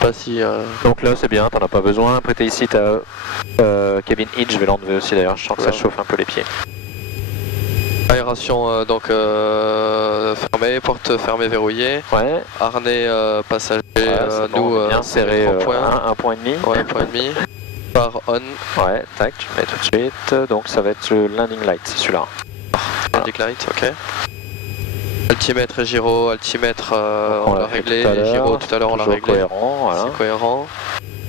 pas si... Donc là c'est bien, t'en as pas besoin. Après t'es ici, t'as cabin heat, je vais l'enlever aussi d'ailleurs, je sens que ça chauffe un peu les pieds. Aération donc fermée, porte fermée verrouillée. Ouais. Harnais passager, bon, nous bien serré, un point et demi. Ouais, un point et demi. Par on. Ouais, tac, tu mets tout de suite. Donc ça va être le landing light, c'est celui-là. Landing light, ok. Altimètre et gyro, altimètre on l'a réglé, gyro tout à l'heure on l'a réglé. Cohérent, voilà. C'est cohérent.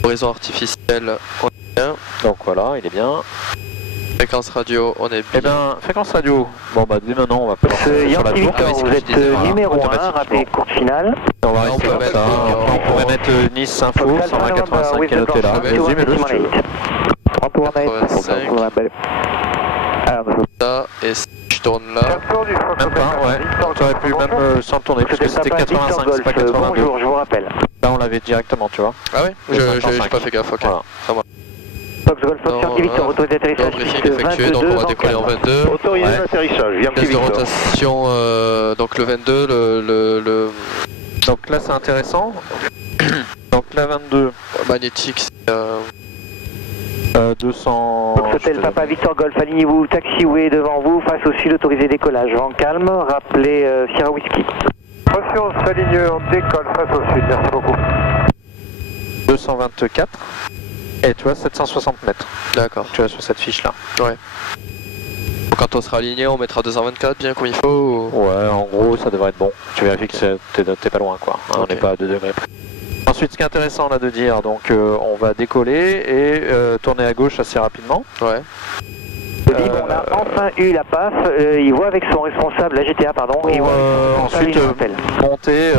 Horizon artificiel, on est bien. Donc voilà, il est bien. Fréquence radio, on est bien. Eh bien, fréquence radio. Bon bah dès maintenant on va passer sur la tour. Victor, vous êtes numéro 1, rappelez courte finale. On va rester comme ça. On pourrait mettre Nice Info, 120-85 qui est noté là. Vas-y, mets-le si tu veux. 85. Ça, et si je tourne là... Même pas, ouais. Tu aurais pu même sans tourner, parce que c'était 85, c'est pas 82. Bonjour, je vous rappelle. Là on l'avait directement, tu vois. Ah ouais, j'ai pas fait gaffe, ok. Voilà. Ça marche. Fox Golf Fox Victor, autorisé d'atterrissage. Briefing effectué, donc on va décoller en 22. Autorisé d'atterrissage, Vitesse de rotation, donc le 22, Donc là c'est intéressant. Donc la 22. Magnétique, c'est... 200... Fox Hotel Papa Victor Golf, alignez-vous, taxiway devant vous, face au sud, autorisé décollage. Vent calme, rappelez Sierra Whiskey. Motion, on s'aligne, on décolle face au sud, merci beaucoup. 224. Et tu vois 760 mètres. D'accord. Tu vois sur cette fiche là. Ouais. Quand on sera aligné, on mettra 224 bien comme il faut ou... Ouais, en gros ça devrait être bon. Tu vérifies que t'es pas loin quoi. Hein, okay. On n'est pas à 2 degrés près. Ensuite, ce qui est intéressant là de dire, donc on va décoller et tourner à gauche assez rapidement. Ouais. On a enfin eu la PAF, il voit avec son responsable, la GTA pardon, et ensuite monter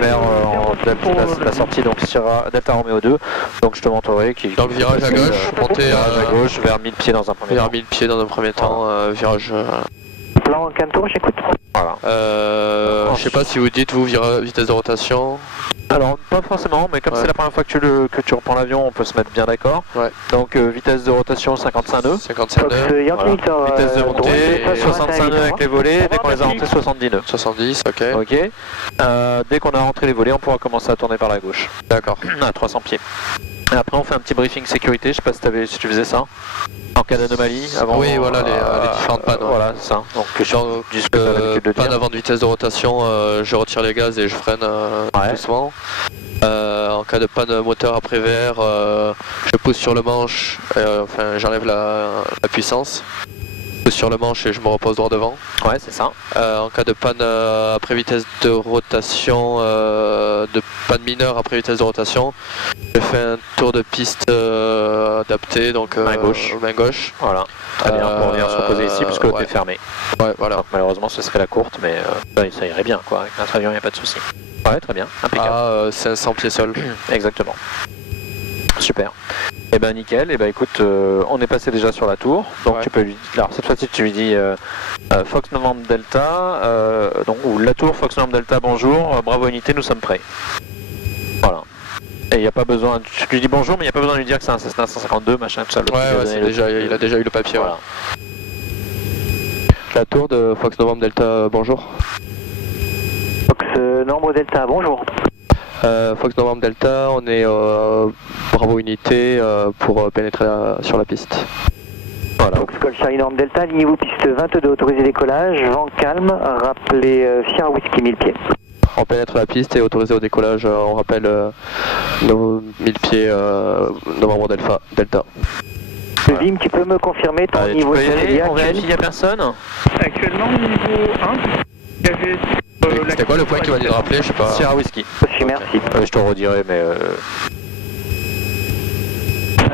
vers la sortie, donc Delta Romeo 2, donc je te montrerai qui... Donc virage à gauche, monter à gauche vers 1000 pieds dans un premier temps. Vers 1000 pieds dans un premier temps, virage... Plan Canto, j'écoute. Voilà. Je sais pas si vous dites, vous, vitesse de rotation. Alors, pas forcément, mais comme c'est la première fois que tu reprends l'avion, on peut se mettre bien d'accord. Ouais. Donc, vitesse de rotation 55 nœuds. 55 nœuds. Voilà. Vitesse de montée 65 nœuds avec les volets. Dès qu'on les a rentrés, 70 nœuds. 70, ok. Ok. Dès qu'on a rentré les volets, on pourra commencer à tourner par la gauche. D'accord. À 300 pieds. Et après, on fait un petit briefing sécurité. Je sais pas si tu faisais ça. En cas d'anomalie, avant. Oui, voilà, les différentes pannes. Voilà, c'est ça. Donc, panne avant de vitesse de rotation, je retire les gaz et je freine doucement. En cas de panne moteur après VR, je pousse sur le manche, enfin j'enlève la puissance. Je pousse sur le manche et je me repose droit devant. Ouais, c'est ça. En cas de panne après vitesse de rotation, de panne mineure après vitesse de rotation, je fais un tour de piste adapté, donc main gauche. Voilà. Très bien, pour venir se reposer ici puisque l'autre est fermé. Ouais, voilà. Donc, malheureusement ce serait la courte, mais ça irait bien quoi. Avec notre avion il n'y a pas de souci. Ouais, très bien, impeccable. 500 pieds sol. Exactement. Super. Et ben nickel, et ben écoute, on est passé déjà sur la tour, donc tu peux lui... Alors cette fois-ci tu lui dis Fox Novembre Delta, ou la tour Fox Novembre Delta, bonjour, bravo unité, nous sommes prêts. Voilà. Et il n'y a pas besoin, tu lui dis bonjour, mais il n'y a pas besoin de lui dire que c'est un Cessna 152, machin, tout ça. Il a déjà eu le papier. Voilà. La tour de Fox Novembre Delta, bonjour. Fox Novembre Delta, bonjour. Fox Novembre Delta, on est bravo unité pour pénétrer sur la piste. Voilà. Fox Golf Charlie Novembre Delta, alignez-vous piste 22, autorisé décollage, vent calme, rappelez Sierra Whiskey 1000 pieds. On pénètre la piste et autorisé au décollage, on rappelle nos 1000 pieds Novembre Delta. Vim, tu peux me confirmer ton niveau de on vérifie, il n'y a personne. Actuellement, niveau 1, c'était quoi le point qui m'a dit de rappeler, je sais pas. Sierra Whiskey. Merci. Je te redirai, mais...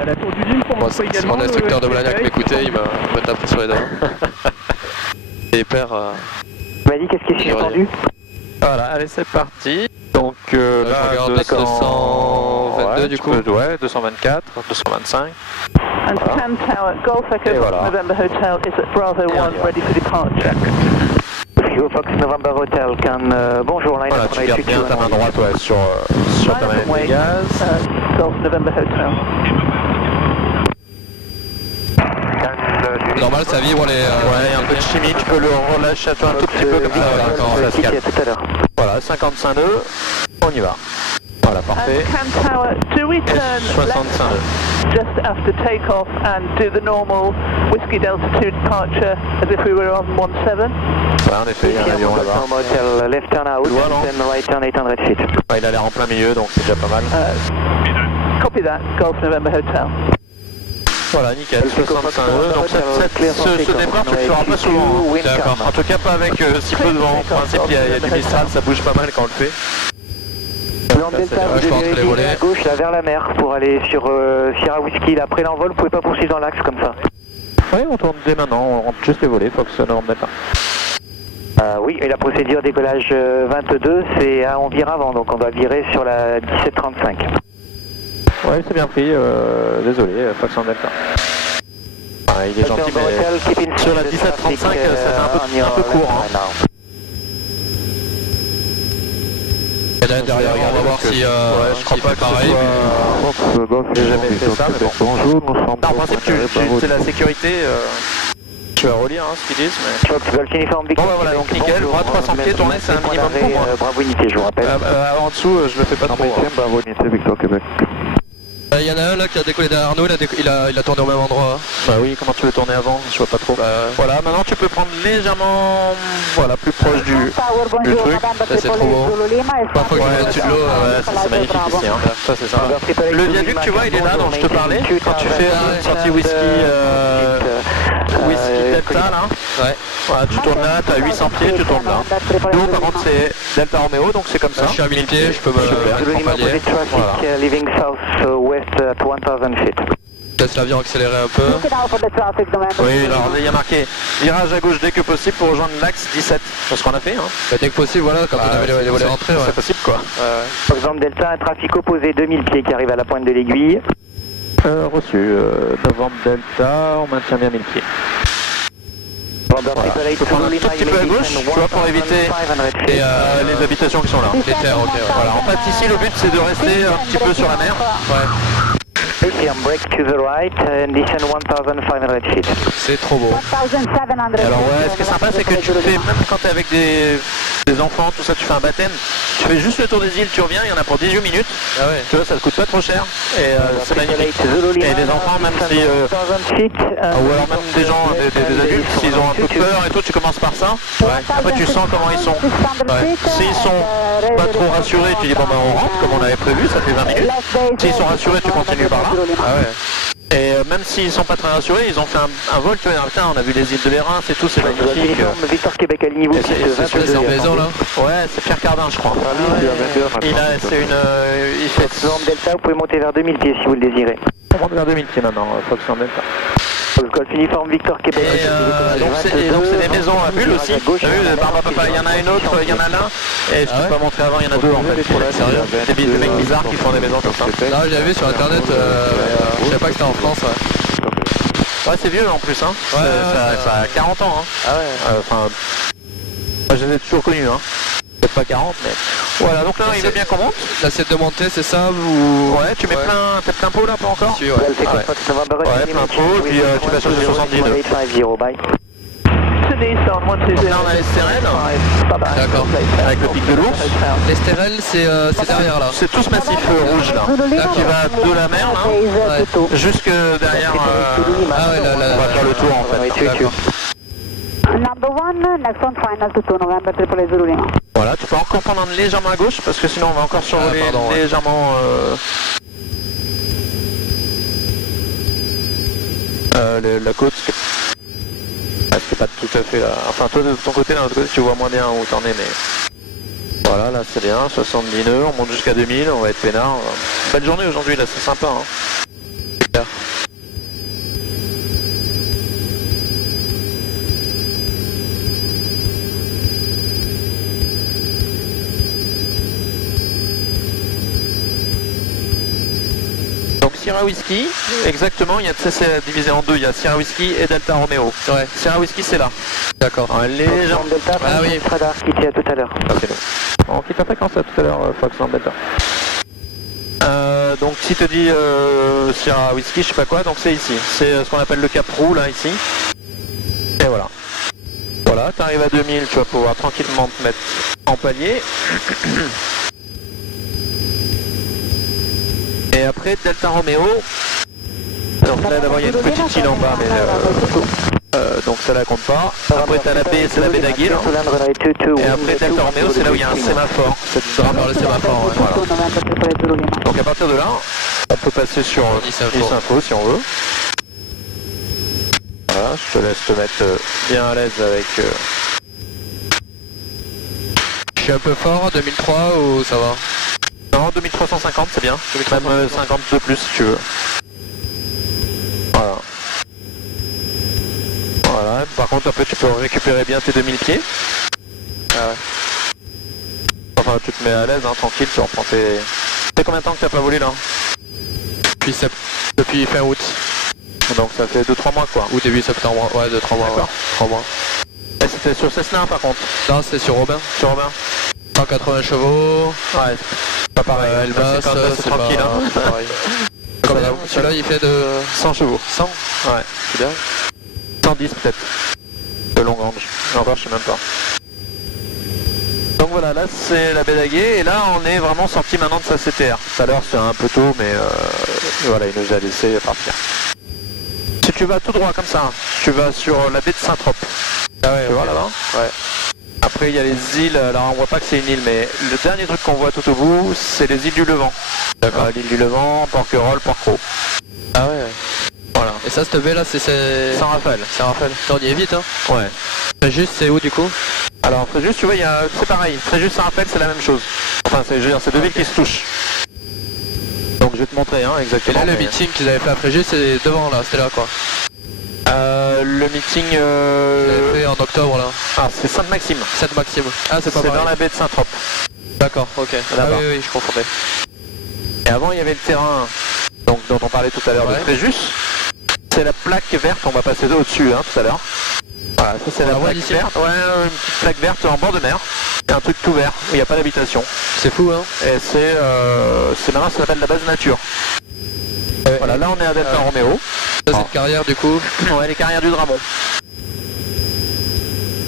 La tour du Vim pour moi, si mon instructeur de Blagnac m'écoutait, il me taperait sur les doigts. Et hyper... Tu m'as dit qu'est-ce qui est suspendu? Voilà, allez c'est parti. Donc là, je regarde 222 du coup. Ouais, 224, 225. And Cam Tower, Golf Echo November Hotel is at Bravo 1, ready for departure. Fox November Hotel, bonjour, line voilà, tu gardes bien ta main droite sur ta manette de gaz. Golf November Hotel. Normal, ça vibre les... Ouais, un peu de chimie, tu peux le relâcher à toi un tout petit peu comme ça. Tout à l'heure. Voilà, 55 nœuds, on y va. Voilà, parfait. Cam Tower, do we turn left 65. just after takeoff and do the normal Whiskey Delta 2 departure as if we were on 17? Ouais, en effet, il y a un avion là-bas. Motel, left turn out, then right turn 800 feet. Ouais, il a l'air en plein milieu, donc c'est déjà pas mal. Copy that, Golf November Hotel. Voilà, nickel, 65 donc ce départ tu le feras pas souvent. D'accord. En tout cas pas avec si peu de vent. En principe il y a du Mistral, ça bouge pas mal quand on le fait. Delta, vous devez virer à gauche là vers la mer pour aller sur Sierra Whiskey. Là, après l'envol, vous pouvez pas poursuivre dans l'axe comme ça. Oui, on tourne dès maintenant, on rentre juste les volets, Fox November Delta. Oui, et la procédure décollage 22, c'est on vire avant, donc on doit virer sur la 1735. Ouais, c'est bien pris, désolé, Fox November Delta. Ah, il est gentil, mais sur la 1735, c'est un peu court. Hein. Derrière, on va voir si je crois pas pareil. J'ai jamais fait ça, mais bon. Bonjour, nous sommes. En principe, c'est la sécurité. Tu vas relire ce qu'ils disent, mais. Bon, bah voilà, donc nickel. Moi, 300 pieds tournés, c'est un minimum pour moi. Bravo Unité, je vous rappelle. En dessous, je le fais pas trop. Bravo Unité, Victor Québec. Il y en a un là qui a décollé derrière Arnaud, il a tourné au même endroit. Bah oui, comment tu veux tourner avant? Je vois pas trop. Voilà, maintenant tu peux prendre légèrement plus proche du truc. Ça c'est trop beau. Parfois que je vais au-dessus de l'eau, c'est magnifique ici. Hein. Ça c'est ça. Le viaduc, tu vois, il est là dont je te parlais. Quand tu fais une sortie whisky Delta là. Ouais. Voilà, tu tournes là, t'as 800 pieds, tu tournes là. Nous par contre c'est Delta Romeo, donc c'est comme ça. Je suis habilité, je peux me mettre en palier. Voilà. Leaving south-west at 1000 feet. Je laisse l'avion accélérer un peu. Oui, alors il y a marqué virage à gauche dès que possible pour rejoindre l'axe 17. C'est ce qu'on a fait. Hein. Bah, dès que possible, voilà, quand on avait les volets rentrés. C'est possible quoi. Par exemple, Delta, un trafic opposé 2000 pieds qui arrive à la pointe de l'aiguille. Reçu. Novembre Delta, on maintient bien 1000 pieds. Voilà. Il faut prendre un tout petit peu à gauche, tu vois, pour éviter les habitations qui sont là. Les terres, ok. Voilà. En fait, ici, le but, c'est de rester un petit peu sur la mer. Ouais. Break to the right and descend 1500 feet. C'est trop beau. Alors ouais, ce qui est sympa, c'est que tu fais, même quand tu es avec des enfants, tout ça, tu fais un baptême, tu fais juste le tour des îles, tu reviens, il y en a pour 18 minutes. Ah ouais. Tu vois, ça te coûte pas trop cher. Et c'est magnifique. Et les enfants, même si... ou alors même des gens, des adultes, s'ils ont un peu peur et tout, tu commences par ça. Ouais. Après, tu sens comment ils sont. Ouais. S'ils sont pas trop rassurés, tu dis bon ben on rentre, comme on avait prévu, ça fait 20 minutes. S'ils sont rassurés, tu continues par là. Ah ouais. Et même s'ils sont pas très rassurés, ils ont fait un vol, tu vois, putain, on a vu les îles de l'Érins, c'est tout, c'est magnifique. Victor Québec à niveau, c'est en maison là. Ouais, c'est Pierre Cardin, je crois. Il fait Delta, vous pouvez monter vers 2000 pieds si vous le désirez. On monte vers 2000 pieds maintenant, Fox Delta. Golf uniforme Victor Québec. Donc c'est des maisons à bulles aussi. T'as vu, Papa, il y en a une autre, il y en a là. Et je t'ai pas montré avant, il y en a deux en fait. Sérieux. Des mecs bizarres qui font des maisons comme ça. Non, j'avais vu sur internet, je savais pas que c'était en France. Ouais, c'est vieux en plus, hein. Ça a 40 ans, hein. Ah ouais. Enfin, moi je les ai toujours connus, hein. Peut-être pas 40, mais... Voilà, donc là, il veut bien qu'on monte. L'assiette de montée, c'est ça ou... Ouais, tu mets t'as plein pot là, pas encore? Si, ouais. Ouais, plein pot, et puis tu vas sur le 79. Là, on a l'Estérel. D'accord. Avec le pic de l'ours. L'Estérel, c'est derrière là. C'est tout ce massif rouge là. Qui va de la mer là, jusque derrière... Ah ouais, on va faire le tour en fait. D'accord. Number 1, next one final to 2 November 888 Zulu Lima. Voilà, tu peux encore prendre légèrement à gauche parce que sinon on va encore survoler légèrement la côte. C'est pas tout à fait là. Enfin toi de ton côté, d'un autre côté tu vois moins bien où t'en es, mais voilà, là c'est bien, 70 nœuds, on monte jusqu'à 2000, on va être peinard. Belle journée aujourd'hui là, c'est sympa hein. Super. Sierra Whiskey, exactement, c'est divisé en deux, il y a Sierra Whiskey et Delta Romeo. Ouais. Sierra Whiskey c'est là. D'accord. Légèrement Delta, ah oui. Radar quitté à tout à l'heure. Ah, c'est bon. On quitte la fréquence à tout à l'heure, Foxland Delta. Donc si te dit Sierra Whiskey, je sais pas quoi, donc c'est ici. C'est ce qu'on appelle le cap roux là, ici. Et voilà. Voilà, tu arrives à 2000, tu vas pouvoir tranquillement te mettre en palier. après Delta Romeo. Donc là d'abord il y a une petite île en bas, mais donc ça la compte pas. Après t'as la baie, c'est la baie d'Aguil. Et après Delta Romeo, c'est là où il y a un sémaphore. C'est par le sémaphore. Voilà. Donc à partir de là, on peut passer sur 10 info si on veut. Voilà, je te laisse te mettre bien à l'aise avec... Je suis un peu fort, 2003 ou ça va? Non, 2350 c'est bien. Même 50 de plus si tu veux. Voilà. Voilà, par contre après tu peux récupérer bien tes 2000 pieds. Ah ouais. Enfin tu te mets à l'aise, hein, tranquille, tu reprends tes... Ça fait combien de temps que t'as pas volé là? Depuis fin août. Donc ça fait 2-3 mois quoi. Ou début septembre, ouais 2-3 mois. D'accord. 3 mois. Et c'était sur Cessna par contre? Non, c'était sur Robin. Sur Robin. 180 chevaux. Ouais, pas pareil. Elbas, c'est tranquille hein. C'est pareil. Comme celui-là il fait de 100 chevaux. 100. Ouais. C'est bien. 110 peut-être. De longue range. Encore je sais même pas. Donc voilà, là c'est la baie d'Aguet et là on est vraiment sorti maintenant de sa CTR. Tout à l'heure c'est un peu tôt mais voilà, il nous a laissé partir. Si tu vas tout droit comme ça, tu vas sur la baie de Saint-Trope. Ah ouais, tu vois là-bas? Ouais. Après il y a les îles, alors on voit pas que c'est une île, mais le dernier truc qu'on voit tout au bout, c'est les îles du Levant. D'accord. L'île du Levant, Porquerolles, Porquerolles. Ah ouais. Voilà. Et ça, cette baie là, c'est Saint-Raphaël. Saint-Raphaël. On y est vite hein. Ouais. Fréjus, c'est où du coup? Alors Fréjus, tu vois, c'est pareil. Fréjus, Saint-Raphaël, c'est la même chose. Enfin, c'est deux villes qui se touchent. Donc je vais te montrer hein, exactement. Et là, le meeting qu'ils avaient fait à Fréjus, c'est devant là, c'était là quoi. Le meeting... Qu'ils avaient fait en octobre là. Ah, c'est Sainte-Maxime. Sainte-Maxime. Ah, c'est pas C'est pareil. dans la baie de Saint-Trope. D'accord, ok. Là-bas. Ah, oui, je confondais. Et avant, il y avait le terrain donc, dont on parlait tout à l'heure de Fréjus. C'est la plaque verte, on va passer au-dessus hein, tout à l'heure. Voilà, ça c'est la plaque verte. Ouais, une petite plaque verte en bord de mer. Et un truc tout vert, où il n'y a pas d'habitation. C'est fou hein. Et c'est maintenant ça s'appelle la base nature. Voilà, là on est à Delta Romeo. Ça c'est une carrière du coup. Ouais, les carrières du Dramont.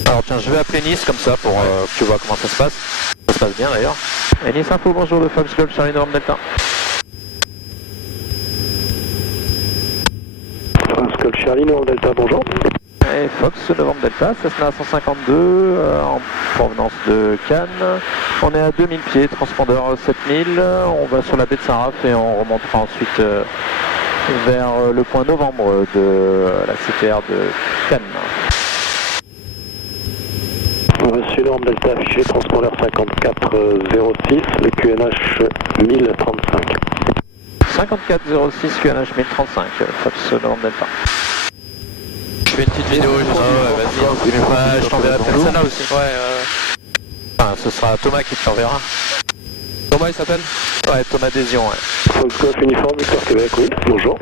Alors tiens, je vais appeler Nice comme ça pour que tu vois comment ça se passe. Ça se passe bien d'ailleurs. Et Nice Info, bonjour de Fox Golf Charlie Novembre Delta. Fox Golf Charlie Novembre Delta, bonjour. Et Fox Novembre Delta, Cessna 152 en provenance de Cannes. On est à 2000 pieds, transpondeur 7000. On va sur la baie de Saint-Raph et on remontera ensuite vers le point novembre de la CTR de Cannes. Monsieur Novembre Delta, affiché transpondeur 5406, le QNH 1035. 5406 QNH 1035, Fox Novembre Delta. Je fais une petite vidéo juste. Vas-y. Je t'enverrai peut-être celle-là aussi. Enfin, ce sera Thomas qui te l'enverra. Thomas il s'appelle? Ouais, Thomas Désion, ouais. Fox Golf Uniforme, Victor Québec, oui, bonjour.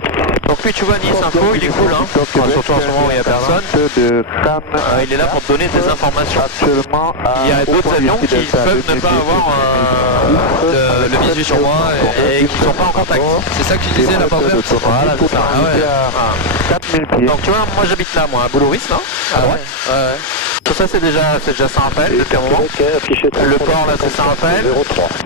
Donc lui, tu vois, Nice Info, il est cool, hein. Enfin, surtout en ce moment où il n'y a personne. Il est là pour te donner des informations. Il y a d'autres avions qui peuvent ne pas avoir le visu sur moi et qui ne sont pas en contact. C'est ça que tu disais la porte verte? Voilà, c'est ça. Ah ouais. 4000 pieds. Donc tu vois, moi j'habite là, moi, à Boulouris, là, à droite. Ouais. Tout ça c'est déjà Saint-Raphaël depuis un moment. Le port là c'est Saint-Raphaël.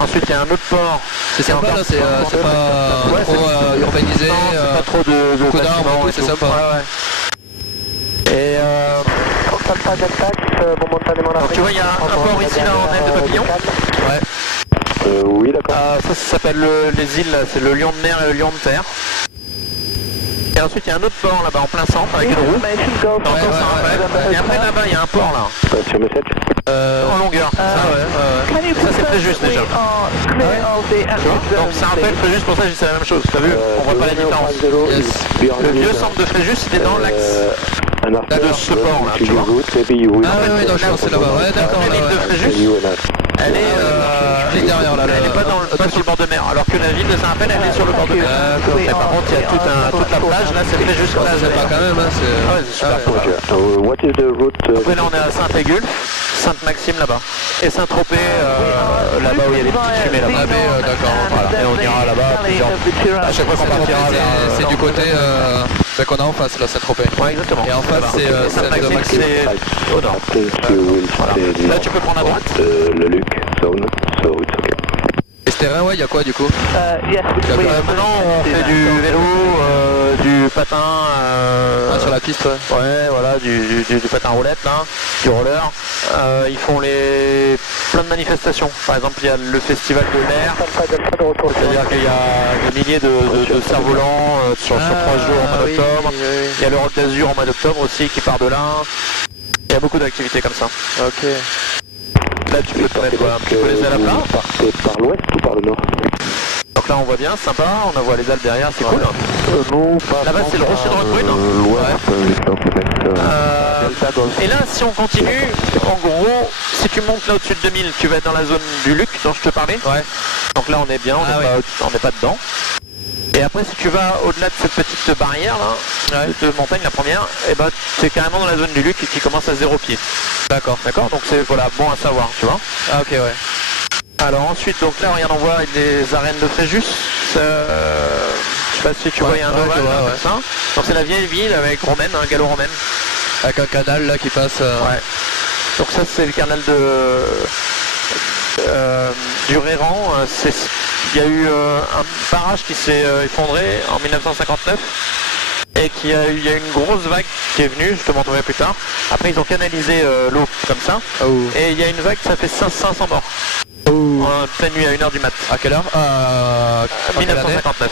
Ensuite il y a un autre port. C'est sympa là, c'est pas trop urbanisé. Non, c'est pas trop de beaucoup d'arbres, bâtiments et c'est tout. sympa. Et donc tu vois il y a un port ici là en aile de papillon. Ouais. Oui, d'accord. Ça s'appelle les îles, c'est le lion de mer et le lion de terre. Et ensuite il y a un autre port là-bas en plein centre avec une roue. Et après là-bas il y a un port là. Sur message. En longueur. Ça c'est Fréjus déjà. Donc ça rappelle Fréjus, pour ça je dis c'est la même chose. T'as vu? On voit pas la différence. Le vieux centre de Fréjus il est dans l'axe de ce port là, tu vois. Ah ouais, non, je pense que c'est là-bas. Ouais, d'accord. L'île de Fréjus, elle est derrière là. elle est pas sur le bord de mer, alors que la ville de Saint-Raphaël elle est sur le bord de mer. Et par contre il y a toute la plage là, c'est Fréjus plage. C'est pas quand même, hein, c'est... Ah ouais, c'est super cool. What is the route? Après là on est à Saint-Égulf, Sainte-Maxime là-bas. Et Saint-Tropez, là-bas où il y a les petites fumées là-bas. D'accord. Voilà. Et on ira là-bas plusieurs. À chaque fois qu'on partira C'est du côté qu'on a en face, là, Saint-Tropez. Ouais, exactement. Et en face, c'est Sainte-Maxime, c'est au nord. Voilà. Là tu peux prendre à droite. Le Luc zone, so it's okay. terrain, ouais, il y a quoi du coup? Yes, Maintenant on fait du vélo, du patin. Sur la piste, ouais. Ouais, voilà, du patin roulette, là, du roller. Ils font plein de manifestations. Par exemple, il y a le festival de l'air. C'est-à-dire qu'il y a des milliers de cerfs-volants sur 3 jours au mois d'octobre. Il y a le Rock d'Azur au mois d'octobre aussi qui part de là. Il y a beaucoup d'activités comme ça. Ok. Là, tu peux te mettre un petit peu les ailes à plat. Par l'ouest ou par le nord? Donc là, on voit bien, sympa. On voit les Alpes derrière, c'est cool. Là-bas, c'est le rocher de Roquebrune. Et là, si on continue, en gros, si tu montes là au-dessus de 2000, tu vas être dans la zone du Luc dont je te parlais. Ouais. Donc là, on est bien, on n'est pas dedans. Et après, si tu vas au-delà de cette petite barrière là, de montagne, la première, et bah, c'est carrément dans la zone du Luc qui commence à 0 pied. D'accord. Donc c'est voilà, bon à savoir, tu vois. Ah ok, ouais. Alors ensuite, donc là, regarde, on voit les arènes de Fréjus. Je sais pas si tu vois, il y a un ovale comme ça. Donc c'est la vieille ville avec romaine, gallo-romaine. Avec un canal là qui passe. Ouais. Donc ça, c'est le canal du Réran. Il y a eu un barrage qui s'est effondré en 1959 et il y a eu une grosse vague qui est venue, je te montrerai plus tard. Après ils ont canalisé l'eau comme ça et il y a une vague, ça fait 500 morts. En pleine nuit à 1h du mat. À quelle heure? 1959.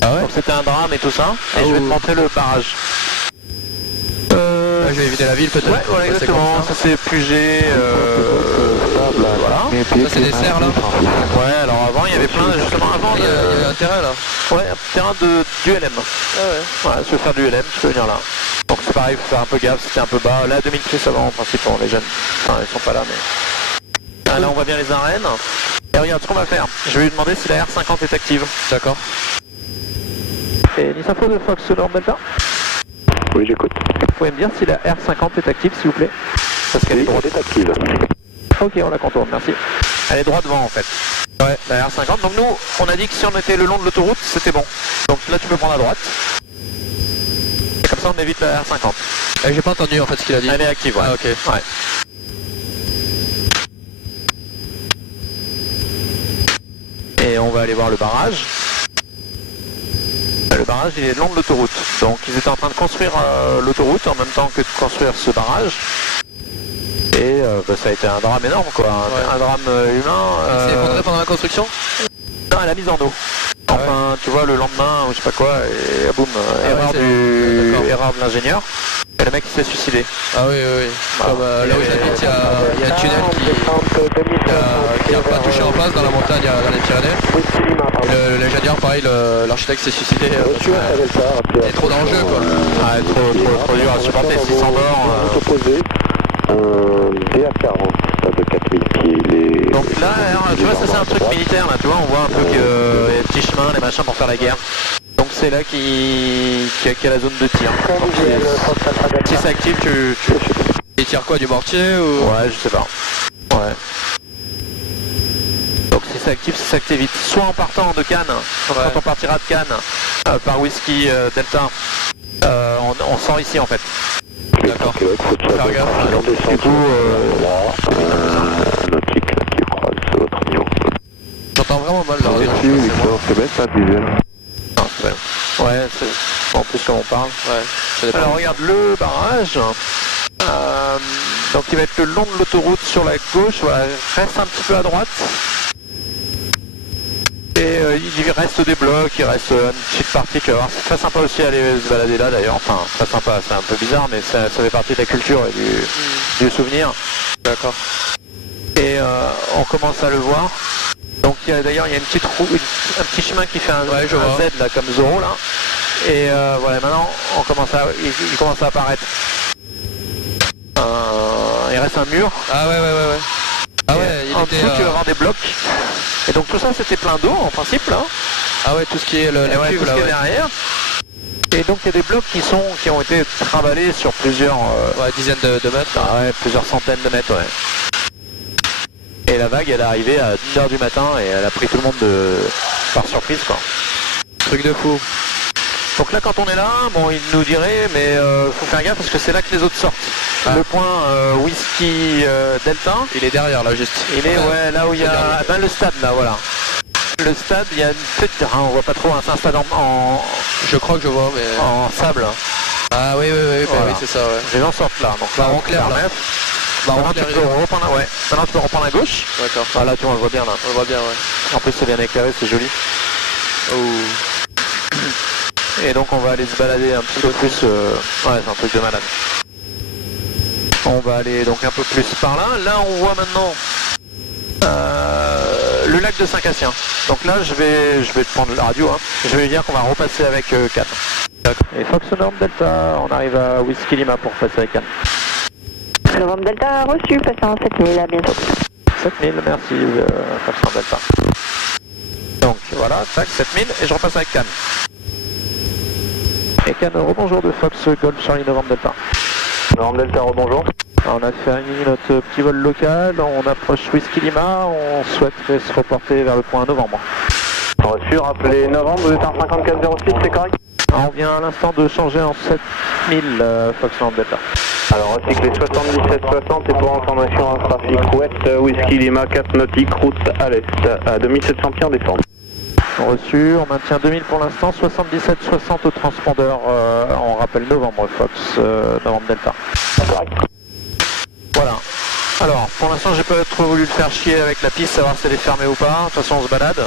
Ah ouais? Donc c'était un drame et tout ça. Et je vais te montrer le barrage. Je vais éviter la ville peut-être. Ouais, voilà, exactement. Ça c'est Puget. Voilà. Ça c'est des serres là. Ouais, alors avant il y avait plein, justement avant. Il y avait un terrain là. Ouais, un terrain du LM. Ah ouais. Voilà, si tu veux faire du LM, tu peux venir là. Donc c'est pareil, il faut faire un peu gaffe, c'était un peu bas. Là 2000 pieds ça va en principe pour les jeunes. Enfin ils sont pas là mais. Ah, là on voit bien les arènes. Et regarde ce qu'on va faire. Je vais lui demander si la R50 est active. D'accord. Et Nice Info de Fox Nord Delta. Oui, j'écoute. Vous pouvez me dire si la R50 est active s'il vous plaît? Parce qu'elle est droite. Elle est active. Ok, on la contourne, merci. Elle est droit devant en fait. Ouais, la R50. Donc nous, on a dit que si on était le long de l'autoroute, c'était bon. Donc là, tu peux prendre à droite. Et comme ça, on évite la R50. J'ai pas entendu en fait ce qu'il a dit. Elle est active, ouais. Ah ok. Ouais. Et on va aller voir le barrage. Le barrage, il est le long de l'autoroute. Donc ils étaient en train de construire l'autoroute en même temps que de construire ce barrage. Et ça a été un drame énorme quoi, un drame humain. Il s'est effondré pendant la construction? Non, à la mise en eau. Enfin, tu vois, le lendemain, ou je sais pas quoi, et boum, erreur de l'ingénieur. Et le mec il s'est suicidé. Ah oui, oui, oui. Comme là où j'habite, il y a un tunnel qui n'a pas touché en face dans la montagne, dans les Pyrénées. L'ingénieur, pareil, l'architecte s'est suicidé. C'est trop d'enjeux quoi. Ah, trop dur à supporter, 600 morts. DA40 de 4000 pieds. Donc là, tu vois, ça c'est un truc militaire, là, tu vois, on voit un peu qu'il y a des petits chemins, des machins pour faire la guerre. Donc c'est là qu'il y a la zone de tir. Donc, si c'est actif, tu... Il tire quoi, du mortier ou... Ouais, je sais pas. Ouais. Donc si c'est actif, c'est acté vite. Soit en partant de Cannes, quand on partira de Cannes, par Whisky Delta, on sort ici en fait. D'accord. Faire gaffe. Du coup, nautique qui croise votre niveau. J'entends vraiment mal là. C'est bête ça, visuel. Ouais, c'est en plus comme on parle. Ouais. Alors regarde le barrage. Donc il va être le long de l'autoroute sur la gauche. Voilà, reste un petit peu à droite. Et il reste des blocs, il reste une petite partie, tu vas voir, c'est très sympa aussi aller se balader là d'ailleurs, enfin très sympa, c'est un peu bizarre mais ça fait partie de la culture et du souvenir. D'accord. Et on commence à le voir. Donc d'ailleurs il y a une petite roue, un petit chemin qui fait un Z là comme Zorro là. Et voilà, maintenant il commence à apparaître. Il reste un mur. Ah ouais. Ah ouais, en dessous tu vas avoir des blocs. Et donc tout ça c'était plein d'eau en principe là. Ah ouais, tout ce qui est le cuve là, derrière. Et donc il y a des blocs qui ont été travaillés sur plusieurs dizaines de mètres. Ah ouais, plusieurs centaines de mètres, ouais. Et la vague elle est arrivée à 10h du matin et elle a pris tout le monde par surprise quoi. Truc de fou. Donc là quand on est là, bon il nous dirait mais faut faire gaffe parce que c'est là que les autres sortent. Ah. Le point Whisky Delta. Il est derrière là juste. Il est là où il y a le stade là voilà. Le stade, il y a une petite... on voit pas trop, hein, c'est un stade en... Je crois que je vois, mais... En sable. Ah oui, voilà. Oui, c'est ça, ouais. Les gens sortent là, donc là, en clair, là. Maintenant, tu peux reprendre, maintenant tu peux reprendre à gauche. D'accord. Ah, là, tu vois, on le voit bien là. On le voit bien, ouais. En plus, c'est bien éclairé, c'est joli. Et donc, on va aller se balader un petit peu plus. Ouais, c'est un truc de malade. On va aller donc un peu plus par là. Là, on voit maintenant le lac de Saint-Cassien. Donc là, je vais te prendre la radio. Hein. Je vais lui dire qu'on va repasser avec Cannes. Et Fox Norm Delta, on arrive à Whisky Lima pour passer avec Cannes. Novembre Delta reçu, passant 7000, à bientôt. 7000, merci Fox Norm Delta. Donc voilà, tac, 7000 et je repasse avec Cannes. Et Cannes, rebonjour de Fox Golf Charlie Novembre Delta. Novembre Delta, rebonjour. On a fini notre petit vol local, on approche Whisky Lima, on souhaiterait se reporter vers le point novembre. Reçu, rappelez novembre, vous êtes en 5406, c'est correct? On vient à l'instant de changer en 7000 Fox Norm Delta. Alors recyclez 7760 et pour information un trafic ouest, Whisky Lima 4 nautique, route à l'est, à 2700 pieds en descente. Reçu, on maintient 2000 pour l'instant, 7760 au transpondeur, on rappelle novembre Fox, novembre Delta. Correct. Voilà. Alors, pour l'instant, j'ai pas trop voulu le faire chier avec la piste, savoir si elle est fermée ou pas. De toute façon, on se balade.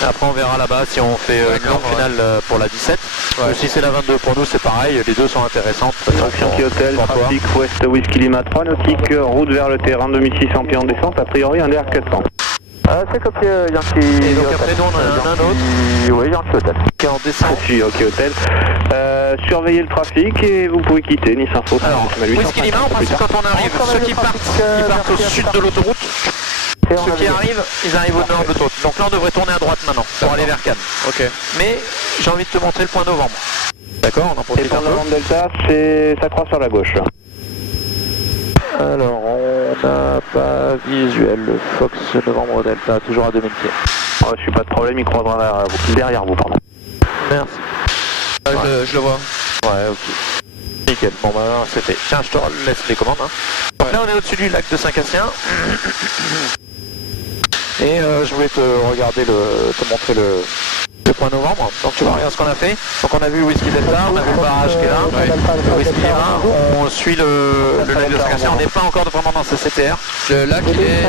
Et après, on verra là-bas si on fait une longue finale pour la 17. Ou si c'est la 22 pour nous, c'est pareil. Les deux sont intéressantes. Yankee Hotel, trafic ouest, Whisky Lima 3 nautique, route vers le terrain, 2600 pieds en descente, a priori un DR400. C'est copié Yankee. Et donc après, nous, on en a un autre. Oui, Yankee Hotel. Qui est en descente. Je suis Yankee Hotel. Surveillez le trafic et vous pouvez quitter Nice Info. Alors, Whisky Lima, en principe, quand on arrive, ceux qui partent au sud de l'autoroute, ceux qui arrivent, ils arrivent au nord de l'autoroute. Donc là, on devrait tourner à droite maintenant, pour aller vers Cannes. Ok. Mais j'ai envie de te montrer le point novembre. D'accord, on en Et profite un pour peu. Novembre Delta, ça croise sur la gauche. Alors, on n'a pas visuel, le Fox Novembre Delta, toujours à 2000 pieds. Je suis pas de problème, il croisera derrière vous, pardon. Merci. Ah, je le vois. Ouais, ok. Nickel, bon bah c'est fait. Tiens, je te laisse les commandes. Hein. Donc là, on est au-dessus du lac de Saint-Cassien. Et je voulais te montrer le point novembre. Donc tu vois, regarde ce qu'on a fait. Donc on a vu Whisky Delta, on a vu le barrage qui est là, Whisky Lima, on suit le lac de Saint-Cassien, on n'est pas encore vraiment dans CCTR. Le lac, il est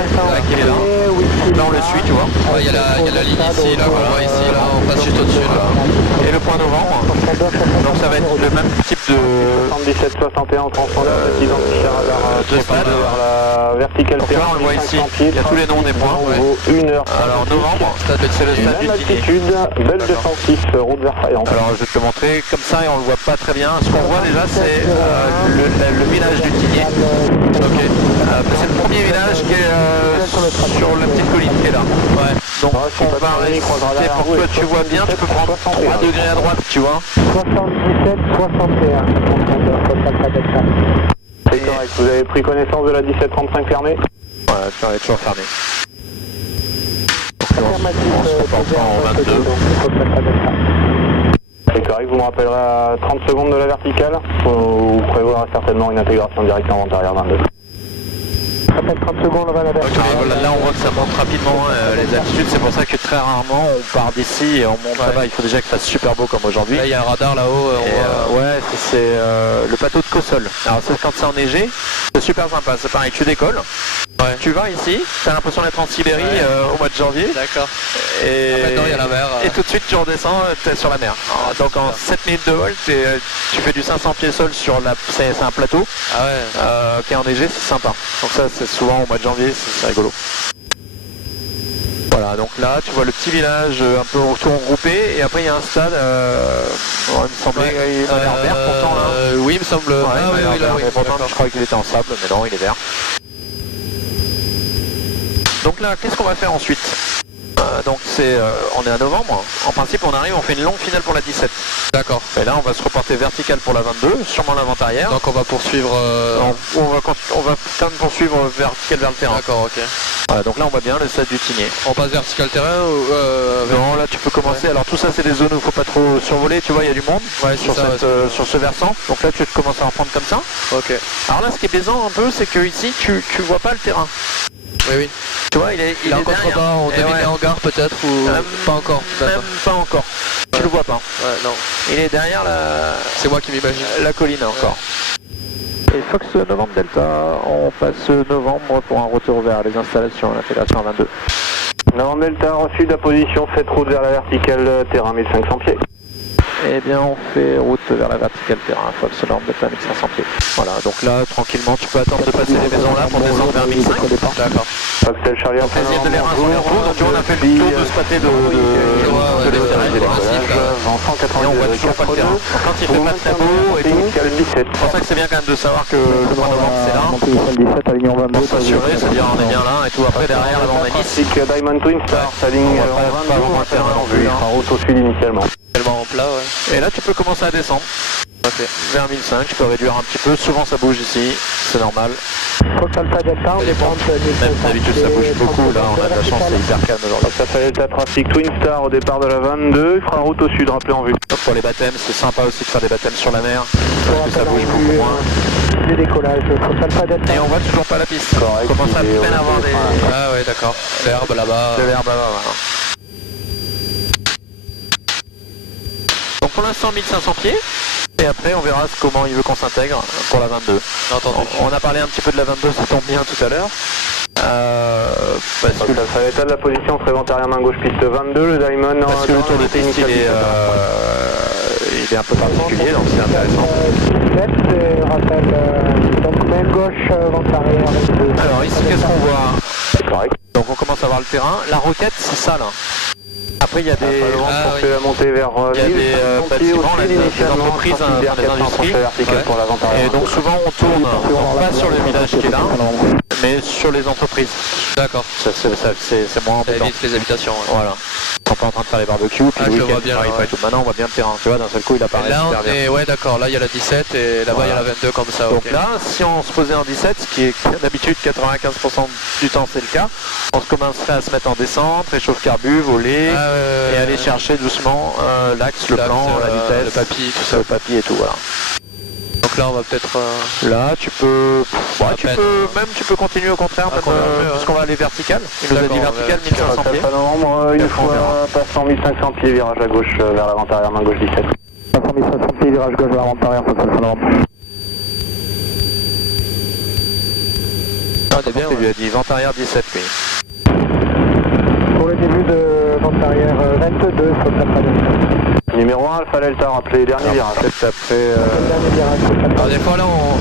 là. Là on le suit, tu vois. Ouais, il y a la ligne ici, là, qu'on voit ici, là, on passe juste au-dessus, là. Et le point novembre. Donc ça va être le même type de 7761 en transpondeur, petit identifiant vers la verticale donc là on le voit ici, il y a tous les noms des points. vaut 1 heure. Alors novembre, c'est le stade du Même Tigné. altitude, belle 206, route vers Fayence. Alors je vais te le montrer comme ça et on le voit pas très bien. Ce qu'on voit déjà c'est le village du Tigné. Ok. C'est le premier village qui est sur la petite colline qui est là. Ouais. Donc on va rester pour que tu vois bien, tu peux prendre 3 degrés à droite, tu vois. 77, 61. C'est correct, vous avez pris connaissance de la 1735 fermée? Ouais, tu es toujours fermé. Affirmatif, en 22. C'est correct, vous me rappellerez à 30 secondes de la verticale. Vous prévoirez certainement une intégration directe en arrière 22. Rappelle 30 secondes, on va la verticale. Là on voit que ça monte rapidement les altitudes, c'est pour ça que très rarement on part d'ici et on monte là-bas. Il faut déjà qu'il fasse super beau comme aujourd'hui. Là, il y a un radar là-haut. Ouais, c'est le plateau de Cossol. Alors quand c'est enneigé, c'est super sympa. C'est pareil, tu décolles, tu vas ici, tu as l'impression d'être en Sibérie au mois de janvier. D'accord. Et En fait, non, il y a la mer. Et tout de suite tu redescends, tu es sur la mer. Donc en 7 minutes de vol, tu fais du 500 pieds sol sur c'est un plateau qui est enneigé, c'est sympa. Donc ça c'est souvent au mois de janvier, c'est rigolo. Voilà, donc là tu vois le petit village un peu autour regroupé et après il y a un stade, il me semblait, il a l'air vert pourtant là. Oui, il me semble. Mais pourtant je croyais qu'il était en sable, mais non, il est vert. Donc là, qu'est-ce qu'on va faire ensuite? Donc on est à novembre, en principe on arrive, on fait une longue finale pour la 17. D'accord. Et là on va se reporter vertical pour la 22, sûrement l'avant-arrière. Donc on va poursuivre... On va quand même poursuivre vertical vers le terrain. D'accord, ok. Voilà, donc là on voit bien le stade du Tigné. On passe vertical terrain ou... Non, là tu peux commencer, alors tout ça c'est des zones où il ne faut pas trop survoler, tu vois il y a du monde sur ce versant. Donc là tu commences à en prendre comme ça. Ok. Alors là ce qui est plaisant un peu c'est que ici tu vois pas le terrain. Oui. Tu vois, il est en contrebas, on devine les hangars peut-être ou pas encore? Même pas encore. Tu le vois pas. Ouais, non. Il est derrière C'est moi qui m'imagine. la colline encore. Et Fox Novembre Delta, on passe novembre pour un retour vers les installations, l'intégration 22. Novembre Delta, reçu de la position, faites route vers la verticale, terrain 1500 pieds. Eh bien, on fait route vers la verticale terrain, Fox Novembre Delta 1500 pieds. Voilà, donc là, tranquillement, tu peux attendre de passer les maisons là pour descendre vers 1005. D'accord. Foxtel Charlie, Donc les îles de l'air sont les retours, donc on a fait le tour de ce pâté de l'extérieur. Et on voit toujours pas le terrain. Quand il fait pas très beau et tout, c'est pour ça que c'est bien quand même de savoir que le mois de novembre c'est là. Pour s'assurer, c'est-à-dire on est bien là et tout. Après derrière, là on a Nice. Diamond Twin Star, sa ligne pas vraiment le terrain en vue. Il sera route au sud initialement. Tellement en plat, ouais. Et là tu peux commencer à descendre. Okay. Vers 1005, tu peux réduire un petit peu, souvent ça bouge ici, c'est normal. Fox Alpha Delta, on dépend Même d'habitude ça bouge beaucoup, là on a de la chance, c'est hyper calme aujourd'hui. Fox Alpha Delta Trafic Twin Star au départ de la 22, il fera route au sud, rappelez en vue. Pour les baptêmes, c'est sympa aussi de faire des baptêmes sur la mer, parce que ça bouge beaucoup moins. Des décollages, Fox Alpha Delta. Et on voit toujours pas la piste, on commence à peine avoir des... Ah ouais, d'accord. L'herbe là-bas. De l'herbe là-bas, voilà. Donc pour l'instant 1500 pieds, et après on verra comment il veut qu'on s'intègre pour la 22. On a parlé un petit peu de la 22, ça tombe bien tout à l'heure. Parce que ça va être de la position très antérieure main gauche piste 22, le Diamond... Parce que le tour de piste il est un peu particulier, donc c'est intéressant. Donc main gauche, vente arrière. Alors ici qu'est-ce qu'on voit? Correct. Donc on commence à voir le terrain. La roquette c'est ça là. Après il y a des la montée vers il y a des bâtiments, des entreprises, des industries. Et donc souvent on tourne pas sur le village qui est là, mais sur les entreprises. D'accord. C'est moins embêtant. Ça évite les habitations. Ouais. Voilà. Ils sont pas en train de faire les barbecues, puis le week-end ils travaillent pas et tout. Maintenant on voit bien le terrain, tu vois, d'un seul coup il apparaît là, super bien. Ouais d'accord, là il y a la 17 et là-bas il y a la 22 comme ça. Donc là, si on se posait en 17, ce qui est d'habitude 95% du temps c'est le cas, on se commencerait à se mettre en descente, réchauffe carbu, voler, et aller chercher doucement l'axe, le plan, la vitesse, le papy, tout ça. Le papy et tout, voilà. Donc là on va peut-être... Là tu peux... tu peux continuer au contraire, puisqu'on va aller vertical. Il nous a dit vertical 1500 pieds. Novembre, une fois passant 1500 pieds, virage à gauche vers l'avant-arrière, main gauche 17. Passant 1500 pieds, virage gauche vers l'avant-arrière, Fox Alpha Novembre. Ah, t'es bien, il lui a dit vente arrière 17 lui. Pour le début de vente arrière 22, Fox Alpha Delta. Numéro 1, Alpha Delta, rappelez dernier virage. Peut-être après... Alors des fois là on...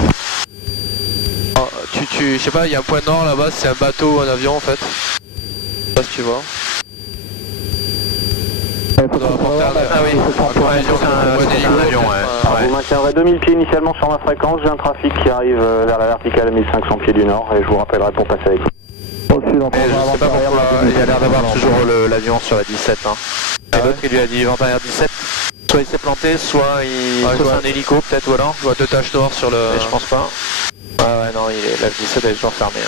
je sais pas, il y a un point nord là-bas, c'est un bateau ou un avion en fait. Je sais pas si tu vois. Ah oui, un avion, ouais. Vous maintiendrez 2000 pieds initialement sur ma fréquence, j'ai un trafic qui arrive vers la verticale à 1500 pieds du nord et je vous rappellerai pour passer avec vous. Je sais pas pourquoi, il a l'air d'avoir toujours l'avion sur la 17. Hein. Et l'autre il lui a dit vente arrière 17. Soit il s'est planté, soit c'est un hélico peut-être ou alors. Je vois deux taches noires sur le... Mais je pense pas. Ouais non, la 17 elle est toujours fermée.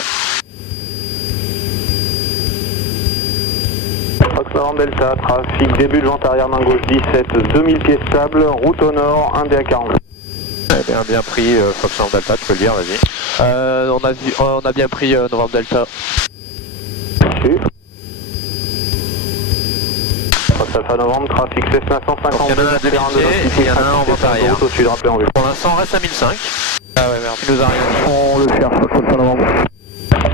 Fox Novembre Delta, trafic début de vente arrière main gauche 17, 2000 pieds stables, route au nord, 1 DA 40. Bien pris Fox Novembre Delta, tu peux le dire, vas-y. On a bien pris Novembre Delta. Merci. Fox Alpha Novembre, trafic Cessna 150. Il y en a un à 2000 pieds et il y en a un en vente arrière. Au sud, rappelez en vue. Pour l'instant on reste à 1005. Ah ouais merde. Il nous a rien dit. On le cherche, Fox Alpha Novembre.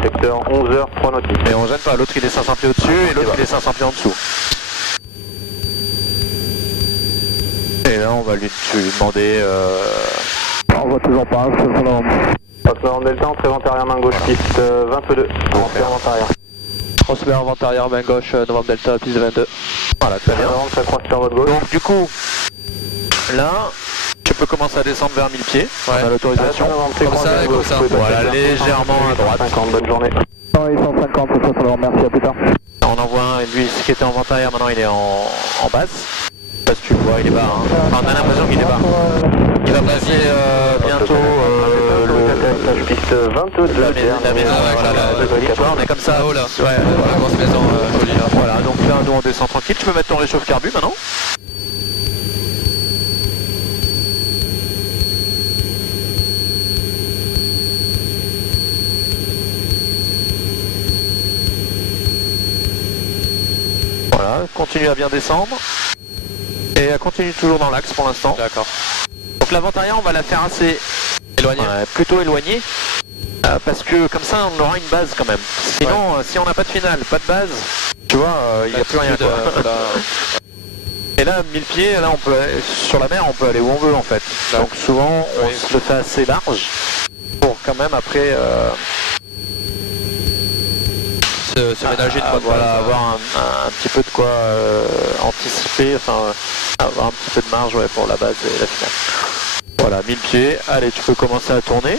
Secteur 11h3 nautiques. Mais on gêne pas, l'autre il est 500 pieds au-dessus et l'autre il est 500 pieds en dessous. Et là on va lui demander... On voit toujours pas, Fox Alpha Novembre. Fox Novembre Delta, entrée vente arrière main gauche, piste 22. Entrée vente arrière. Transfert vente arrière main gauche, Novembre Delta, piste 22. Voilà, très bien. Ça croise sur votre gauche. Donc du coup, là, tu peux commencer à descendre vers 1000 pieds. Ouais. On a l'autorisation. Comme ça et comme ça. Voilà, légèrement à droite. 50, bonne journée. 150, Fox Alpha Novembre, merci, à plus tard. On envoie un, lui, ce qui était en vente arrière, maintenant il est en basse. Parce que tu le vois, il est bas. Hein. Enfin, on a l'impression qu'il est bas. Il va passer bientôt le piste 22 la maison. On est comme ça. Oh là, ouais, la grosse maison jolie là. Voilà, donc là nous on descend tranquille. Tu peux mettre ton réchauffe carbu maintenant. Voilà, continue à bien descendre. Et elle continue toujours dans l'axe pour l'instant. D'accord. Donc la vente arrière, on va la faire assez éloignée. Plutôt éloignée. Parce que comme ça, on aura une base quand même. Sinon, si on n'a pas de finale, pas de base, tu vois, il n'y a plus rien. Et là, 1000 pieds, là, on peut sur la mer, on peut aller où on veut en fait. Là. Donc souvent, on se le fait assez large pour quand même après se ménager de voilà, avoir un petit peu de quoi anticiper, enfin avoir un petit peu de marge pour la base et la finale. Voilà, 1000 pieds, allez, tu peux commencer à tourner.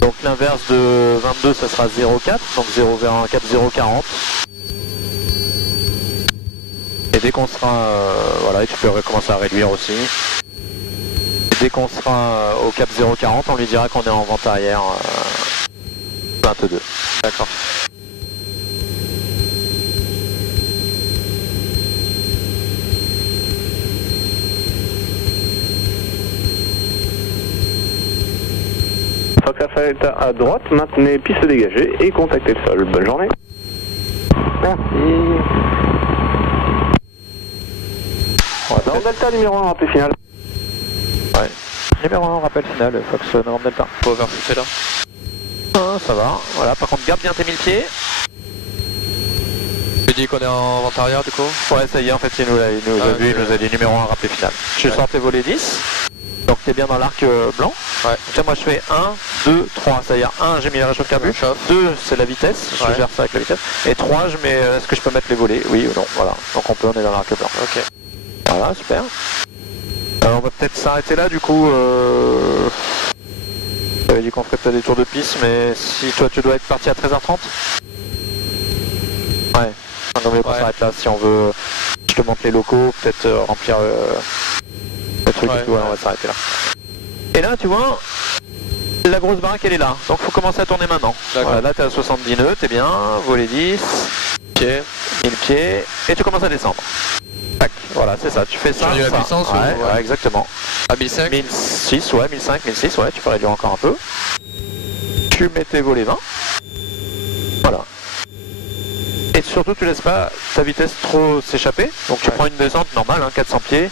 Donc l'inverse de 22, ça sera 0,4, donc 0,4, 0,40. Et dès qu'on sera, voilà, et tu peux recommencer à réduire aussi. Et dès qu'on sera au cap 0,40, on lui dira qu'on est en vente arrière 22. D'accord. Fox Alpha Delta à droite, maintenez piste dégagée et contactez le sol. Bonne journée. Merci. Norme Delta numéro 1, rappel final. Ouais. Numéro 1, rappel final, Fox Norme Delta. Faut overshooter là. Ah, ça va. Voilà, par contre, garde bien tes 1000 pieds. Tu dis qu'on est en vente arrière du coup? Ouais, ça y est, en fait, il nous a vu, il nous a dit numéro 1, rappel final. Je sors tes volets 10. Donc t'es bien dans l'arc blanc. Ouais. Donc là, moi je fais 1, 2, 3. C'est-à-dire 1, j'ai mis la réchauffe carbu. 2, c'est la vitesse. Je gère ça avec la vitesse. Et 3, je mets. Est-ce que je peux mettre les volets? Oui ou non? Voilà. Donc on est dans l'arc blanc. Ok. Voilà, super. Alors on va peut-être s'arrêter là du coup. J'avais dit qu'on ferait peut-être des tours de piste, mais si toi tu dois être parti à 13h30. Ouais. Donc on s'arrête là si on veut. Je te montre les locaux, peut-être remplir le truc et tout. Ouais, on va s'arrêter là. Et là tu vois, la grosse baraque elle est là, donc faut commencer à tourner maintenant. Voilà, là t'es à 70 nœuds, t'es bien, volet 10, pieds, 1000 pieds, et tu commences à descendre. Tac, voilà, c'est ça, tu fais ça. Tu réduis la puissance ouais, exactement. À 1005 1006, ouais, 1005, 1006, ouais, tu peux réduire encore un peu. Tu mets tes volets 20. Voilà. Et surtout, tu laisses pas ta vitesse trop s'échapper. Donc tu prends une descente normale, hein, 400 pieds.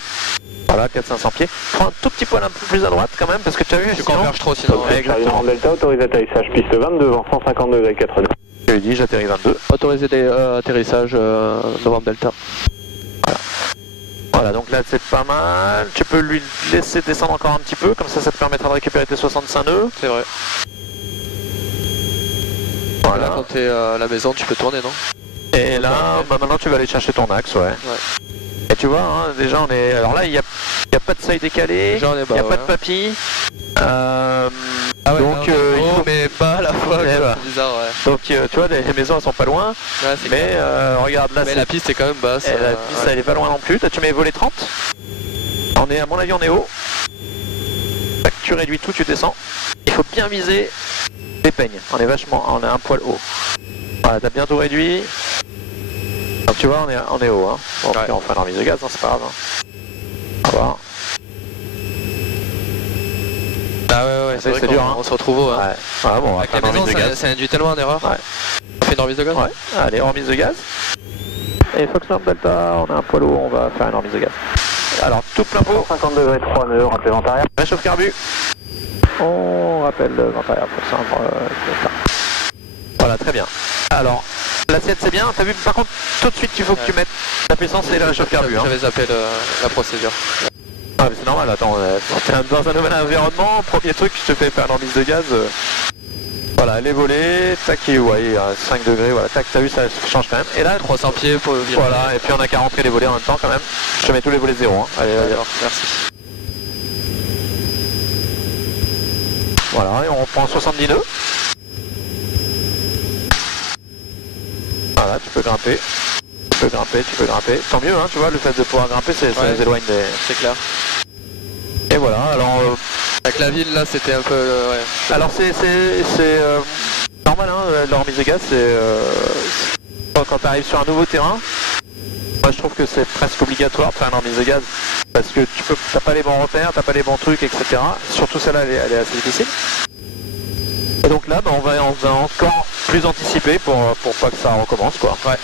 Voilà, 400-500 pieds. Prends un tout petit poil un peu plus à droite quand même, parce que tu as vu, tu converges trop sinon. Exactement. Delta, autorisé atterrissage, piste 22, vent 152 avec 4 nœuds. Je lui dis, j'atterris 22. Autorisé atterrissage, novembre Delta. Voilà, donc là c'est pas mal. Tu peux lui laisser descendre encore un petit peu, comme ça te permettra de récupérer tes 65 nœuds. C'est vrai. Voilà. Là, quand t'es à la maison, tu peux tourner, non? Et là, maintenant tu vas aller chercher ton axe, ouais. Et tu vois, hein, déjà on est. Alors là, il n'y a pas de seuil décalé, il n'y a pas de papy. Donc, mais pas à la fois, c'est bizarre, ouais. Donc, tu vois, les maisons elles sont pas loin. Ouais, mais regarde là. Mais la piste est quand même basse. La piste elle est pas loin non plus. Là, tu mets volet 30. On est, à mon avis, on est haut. Tu réduis tout, tu descends. Il faut bien viser les peignes. On est un poil haut. Voilà, t'as bien tout réduit. Donc tu vois, on est haut. Hein. Bon, après, on fait une remise de gaz, hein, c'est pas grave. Hein. On va voir. Ah ouais, c'est dur, hein. On se retrouve haut. Hein. Ouais. Ah, bon, avec la maison, ça induit tellement en erreur. Ouais. On fait une remise de gaz. Ouais. Allez, remise de gaz. Et Fox Norme Delta, on a un poil haut, on va faire une remise de gaz. Alors, tout plein pot. 50 degrés 3 nœuds, rappel vent arrière. Réchauffe carbu. On rappelle vent arrière pour ça. Voilà, très bien. Alors, l'assiette c'est bien, t'as vu, par contre, tout de suite il faut que tu mettes la puissance et le réchauffe carbu. J'avais zappé la procédure. Ah mais c'est normal, attends, t'es dans un nouvel environnement, premier truc, je te fais faire une remise de gaz. Voilà, les volets, tac, ouais, à 5 degrés, voilà, tac, t'as vu, ça change quand même. Et là, 300 pieds pour virer. Voilà, et puis on a qu'à rentrer les volets en même temps quand même. Je te mets tous les volets 0, hein. Allez, merci. Voilà, et on reprend 70 nœuds. Voilà, tu peux grimper. Tu peux grimper. Tant mieux, hein, tu vois, le fait de pouvoir grimper, ça les éloigne des... C'est clair. Et voilà, alors... Avec la ville, là, c'était un peu... ouais. Alors, c'est normal, hein, la remise de gaz, c'est... quand tu arrives sur un nouveau terrain, moi, je trouve que c'est presque obligatoire de faire une remise de gaz, parce que t'as pas les bons repères, t'as pas les bons trucs, etc. Surtout celle-là, elle est assez difficile. Et donc là, on va encore plus anticiper pour pas que ça recommence, quoi. Ouais.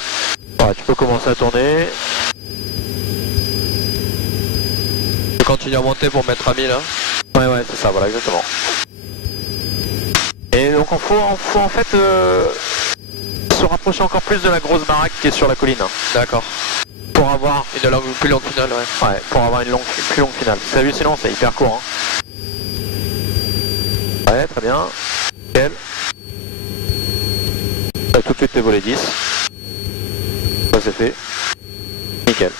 Ouais, tu peux commencer à tourner. Je continue à monter pour mettre à 1000 hein. Ouais, c'est ça, voilà, exactement. Et donc, il faut en fait se rapprocher encore plus de la grosse baraque qui est sur la colline. D'accord. Pour avoir une plus longue finale, ouais. Ouais, pour avoir une plus longue finale. T'as vu, sinon c'est hyper court. Hein. Ouais, très bien. Nickel. Là, tout de suite, t'es volé 10. Ça, c'est fait. Nickel.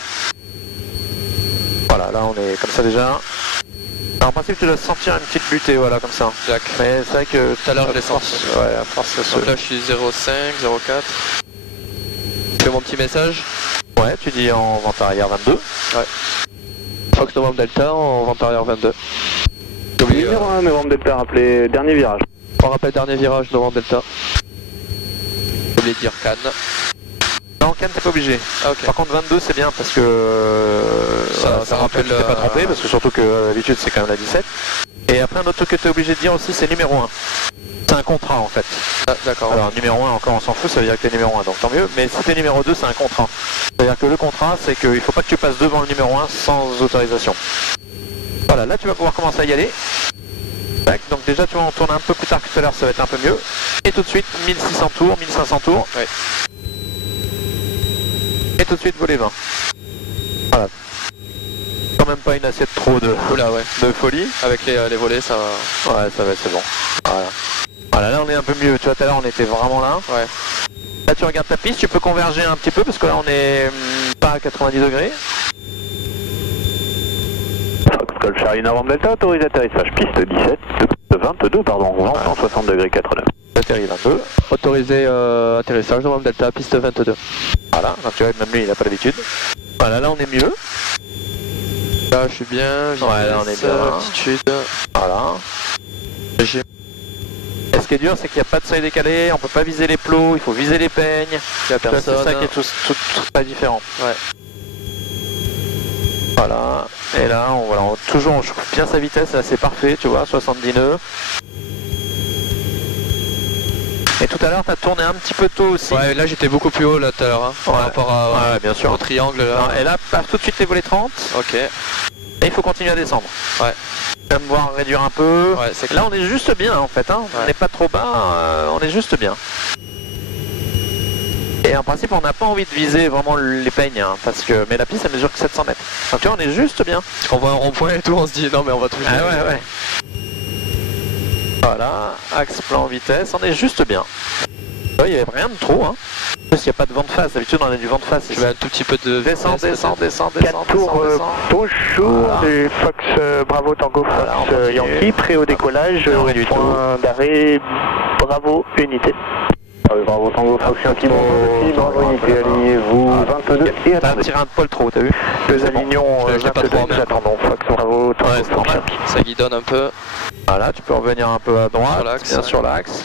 Voilà, là, on est comme ça déjà. Alors, en principe, tu dois sentir une petite butée, voilà, comme ça. Exact. Mais c'est vrai que tout à l'heure, je l'ai senti. Ouais, à force, ça se... Donc là, je suis 0,5, 0,4. Je fais mon petit message. Ouais, tu dis en vente arrière 22. Ouais. Fox Novembre Delta en vente arrière 22. Oublié, Novembre Delta, rappelez dernier virage. On rappelle dernier virage, Novembre Delta. J'ai oublié de dire Cannes. Non, Cannes, t'es pas obligé. Ah, okay. Par contre, 22, c'est bien parce que ça rappelle que t'es pas trompé, parce que surtout que d'habitude, c'est quand même la 17. Et après, un autre truc que t'es obligé de dire aussi, c'est numéro 1. C'est un contrat en fait. Ah, d'accord. Alors numéro 1 encore on s'en fout, ça veut dire que t'es numéro 1, donc tant mieux. Mais si t'es numéro 2, c'est un contrat. C'est-à-dire que le contrat, c'est qu'il faut pas que tu passes devant le numéro 1 sans autorisation. Voilà, là tu vas pouvoir commencer à y aller. Tac, donc déjà tu vas en tourner un peu plus tard que tout à l'heure, ça va être un peu mieux. Et tout de suite 1600 tours, 1500 tours. Ouais. Et tout de suite voler 20. Voilà. Quand même pas une assiette trop de, oula, ouais. de folie. Avec les volets, ça va. Ouais, ça va, c'est bon. Voilà. Voilà, là on est un peu mieux. Tu vois, tout à l'heure on était vraiment là. Ouais. Là tu regardes ta piste, tu peux converger un petit peu parce que là on est pas à 90 degrés. Foxcall Charlie Novembre Delta, autorisé atterrissage piste 17, 22, pardon, vent 160 degrés 49. Atterri 22. Autorisé atterrissage Novembre Delta, piste 22. Voilà, donc tu vois, même lui il a pas l'habitude. Voilà, là on est mieux. Là je suis bien, ouais, là on est bien. Altitude. Voilà. Et ce qui est dur, c'est qu'il n'y a pas de seuil décalé, on peut pas viser les plots, il faut viser les peignes. Il y a personne. C'est ça qui est tout pas différent. Ouais. Voilà, et là, toujours on chauffe bien sa vitesse, là c'est parfait, tu vois, 70 nœuds. Et tout à l'heure, tu as tourné un petit peu tôt aussi. Ouais, là j'étais beaucoup plus haut là tout à l'heure, hein, par rapport à, bien sûr. au triangle là. Non, et là, paf, tout de suite les volets 30. Ok. Et il faut continuer à descendre. Ouais. Même voir réduire un peu. Ouais, c'est là, on est juste bien en fait, hein. Ouais. On n'est pas trop bas, on est juste bien. Et en principe, on n'a pas envie de viser vraiment les peignes, hein, parce que mais la piste, elle mesure que 700 mètres. Donc tu vois, on est juste bien. Parce qu'on voit un rond-point et tout, on se dit non mais on va toucher. Ah ouais, ouais. Voilà, axe plan vitesse, on est juste bien. Il n'y avait rien de trop, hein. En plus, il n'y a pas de vent de face. D'habitude, on a du vent de face. Je vais un tout petit peu de descend. 4 tours bonjour, voilà. Fox Bravo Tango Fox voilà, Yankee, prêt au décollage, point d'arrêt Bravo Unité. Bravo Tango Fox Yankee, Bravo Unité, alignez-vous 22 et attendez. T'as tiré un poil trop, t'as vu? Deux alignons, 22, nous attendons Fox Bravo Tango Fox Yankee. Ça guidonne un peu. Voilà, tu peux revenir un peu à droite, bien sur l'axe.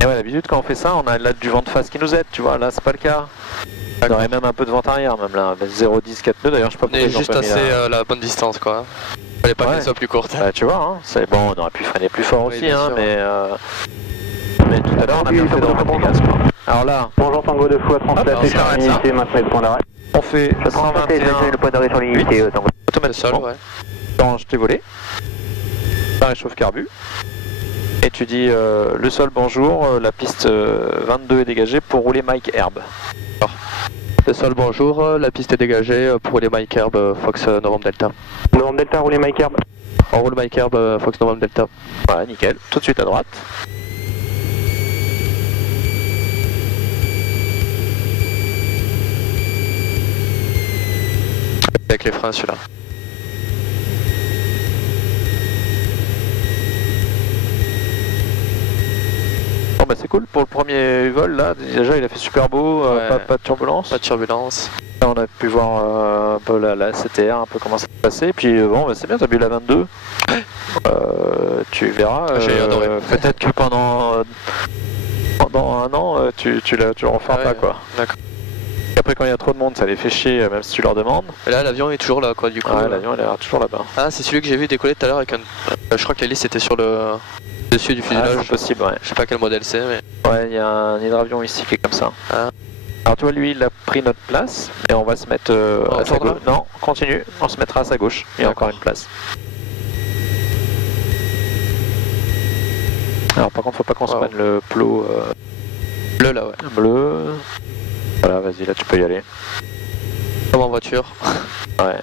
Et ouais, d'habitude quand on fait ça, on a là du vent de face qui nous aide, tu vois, là c'est pas le cas. On aurait même un peu de vent arrière, même là, 0,10, 4 nœuds d'ailleurs, je sais pas pourquoi. On est juste assez la bonne distance quoi. Fallait pas qu'elle soit plus courte. Bah, tu vois, hein, c'est bon, on aurait pu freiner plus fort oui, aussi, hein, mais tout à l'heure on a bien fait de remettre les gaz quoi. Alors là, bonjour Tango 2 fois, translate sur l'unité, maintenez le point d'arrêt. On fait 121, le point d'arrêt sur l'unité, automatiquement. Ouais. Quand je t'ai volé, ça réchauffe carbu. Et tu dis le sol bonjour, la piste 22 est dégagée pour rouler Mike Herb. Le sol bonjour, la piste est dégagée pour rouler Mike Herb, Fox Novembre Delta. Novembre Delta, rouler Mike Herb. On roule Mike Herb, Fox Novembre Delta. Voilà, nickel. Tout de suite à droite. Avec les freins celui-là. Bon bah c'est cool, pour le premier vol là, déjà il a fait super beau, ouais. pas de turbulence. Pas de turbulence. Là, on a pu voir un peu la CTR, un peu comment ça s'est passé, et puis bon bah, c'est bien, t'as vu la 22. Tu verras, peut-être que pendant un an tu le referas pas quoi. D'accord. Il après quand il y a trop de monde ça les fait chier même si tu leur demandes. Et là l'avion est toujours là quoi du coup. Ouais, l'avion il est toujours là-bas. Ah c'est celui que j'ai vu décoller tout à l'heure avec un... je crois que l'hélice était sur le dessus du fuselage. C'est possible, ouais. Je sais pas quel modèle c'est mais... Ouais, il y a un hydravion ici qui est comme ça. Ah. Alors tu vois lui il a pris notre place et on va se mettre à sa gauche. Non, continue, on se mettra à sa gauche. Il y a encore une place. Alors par contre faut pas qu'on se prenne le plot bleu là ouais. Bleu. Voilà vas-y là tu peux y aller. Comme en voiture. Ouais.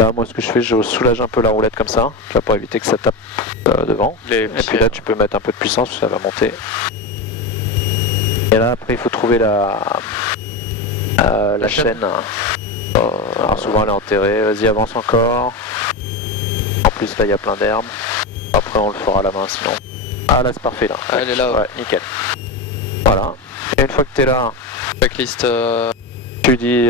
Là moi ce que je fais je soulage un peu la roulette comme ça, tu vois, pour éviter que ça tape devant. Et puis là tu peux mettre un peu de puissance, ça va monter. Et là après il faut trouver la chaîne. Alors souvent elle est enterrée, vas-y avance encore. En plus là il y a plein d'herbes. Après on le fera à la main sinon. Ah là c'est parfait là. Ah, elle est là. Ouais, nickel. Voilà. Et une fois que tu es là, checklist. tu dis